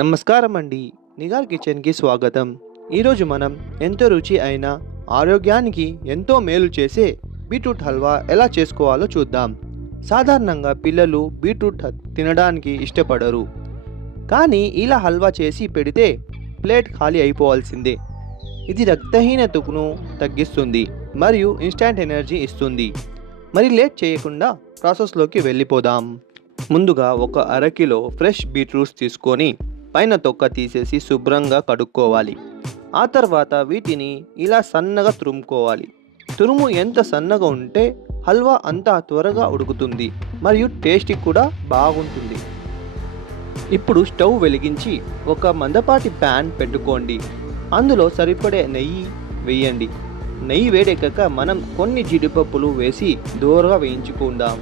నమస్కారం అండి. నిగార్ కిచెన్కి స్వాగతం. ఈరోజు మనం ఎంతో రుచి అయిన ఆరోగ్యానికి ఎంతో మేలు చేసే బీట్రూట్ హల్వా ఎలా చేసుకోవాలో చూద్దాం. సాధారణంగా పిల్లలు బీట్రూట్ తినడానికి ఇష్టపడరు, కానీ ఇలా హల్వా చేసి పెడితే ప్లేట్ ఖాళీ అయిపోవాల్సిందే. ఇది రక్తహీనతను తగ్గిస్తుంది మరియు ఇన్స్టాంట్ ఎనర్జీ ఇస్తుంది. మరి లేట్ చేయకుండా ప్రాసెస్లోకి వెళ్ళిపోదాం. ముందుగా ఒక అరకిలో ఫ్రెష్ బీట్రూట్స్ తీసుకొని పైన తొక్క తీసేసి శుభ్రంగా కడుక్కోవాలి. ఆ తర్వాత వీటిని ఇలా సన్నగా తురుముకోవాలి. తురుము ఎంత సన్నగా ఉంటే హల్వా అంత త్వరగా ఉడుకుతుంది మరియు టేస్ట్ కూడా బాగుంటుంది. ఇప్పుడు స్టవ్ వెలిగించి ఒక మందపాటి ప్యాన్ పెట్టుకోండి. అందులో సరిపడే నెయ్యి వేయండి. నెయ్యి వేడెక్కాక మనం కొన్ని జీడిపప్పులు వేసి దోరగా వేయించుకుందాం.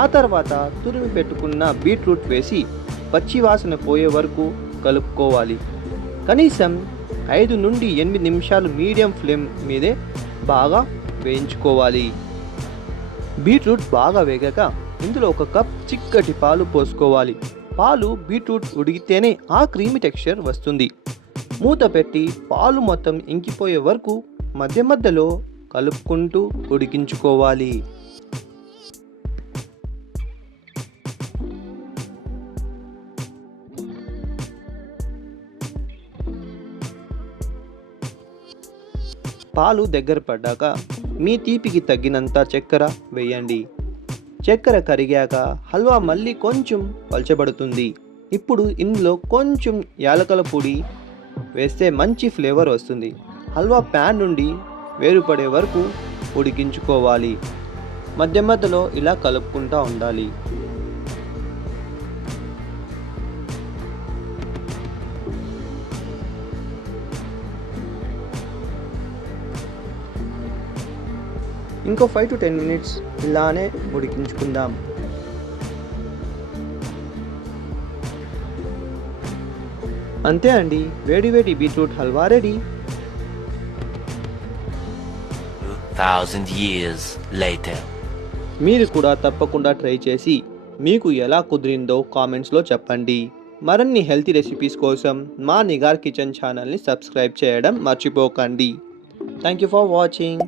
ఆ తర్వాత తురిమి పెట్టుకున్న బీట్రూట్ వేసి పచ్చి వాసన పోయే వరకు కలుపుకోవాలి. కనీసం 5 నుండి 8 నిమిషాలు మీడియం ఫ్లేమ్ మీదే బాగా వేయించుకోవాలి. బీట్రూట్ బాగా వేగాక ఇందులో ఒక కప్ చిక్కటి పాలు పోసుకోవాలి. పాలు బీట్రూట్ ఉడికితేనే ఆ క్రీమీ టెక్స్చర్ వస్తుంది. మూత పెట్టి పాలు మొత్తం ఇంకిపోయే వరకు మధ్య మధ్యలో కలుపుకుంటూ ఉడికించుకోవాలి. పాలు దగ్గర పడ్డాక మీ తీపికి తగ్గినంత చక్కెర వేయండి. చక్కెర కరిగాక హల్వా మళ్ళీ కొంచెం పల్చబడుతుంది. ఇప్పుడు ఇందులో కొంచెం యాలకుల పొడి వేస్తే మంచి ఫ్లేవర్ వస్తుంది. హల్వా ప్యాన్ నుండి వేరుపడే వరకు ఉడికించుకోవాలి. మధ్య మధ్యలో ఇలా కలుపుకుంటూ ఉండాలి. ఇంకో 5 to 10 మినిట్స్ ఇలానే ఉడికించుకుందాం. అంతే అండి, వేడి వేడి beetroot halwa ready. 2000 years later. మీరు కూడా తప్పకుండా ట్రై చేసి మీకు ఎలా కుదిరిందో కామెంట్స్లో చెప్పండి. మరిన్ని హెల్తీ రెసిపీస్ కోసం మా నిగార్ కిచెన్ ఛానల్ని సబ్స్క్రైబ్ చేయడం మర్చిపోకండి. Thank you for watching.